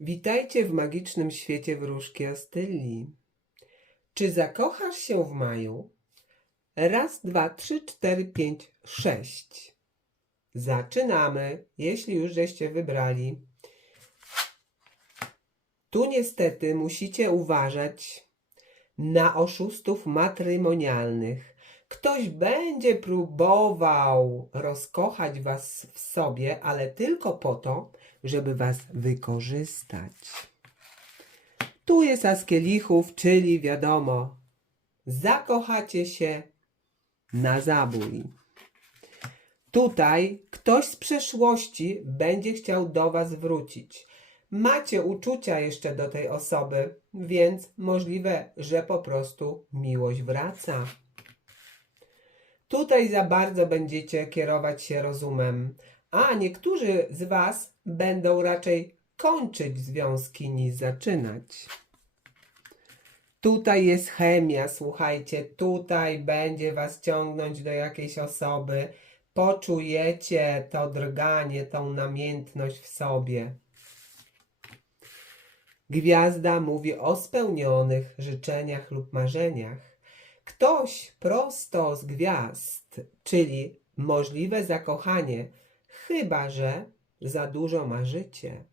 Witajcie w magicznym świecie wróżki Astyli. Czy zakochasz się w maju? Raz, dwa, trzy, cztery, pięć, sześć. Zaczynamy, jeśli już żeście wybrali. Tu niestety musicie uważać na oszustów matrymonialnych. Ktoś będzie próbował rozkochać was w sobie, ale tylko po to, żeby was wykorzystać. Tu jest as kielichów, czyli wiadomo, zakochacie się na zabój. Tutaj ktoś z przeszłości będzie chciał do was wrócić. Macie uczucia jeszcze do tej osoby, więc możliwe, że po prostu miłość wraca. Tutaj za bardzo będziecie kierować się rozumem, a niektórzy z Was będą raczej kończyć związki niż zaczynać. Tutaj jest chemia, słuchajcie, tutaj będzie Was ciągnąć do jakiejś osoby. Poczujecie to drganie, tą namiętność w sobie. Gwiazda mówi o spełnionych życzeniach lub marzeniach. Ktoś prosto z gwiazd, czyli możliwe zakochanie, chyba że za dużo marzycie.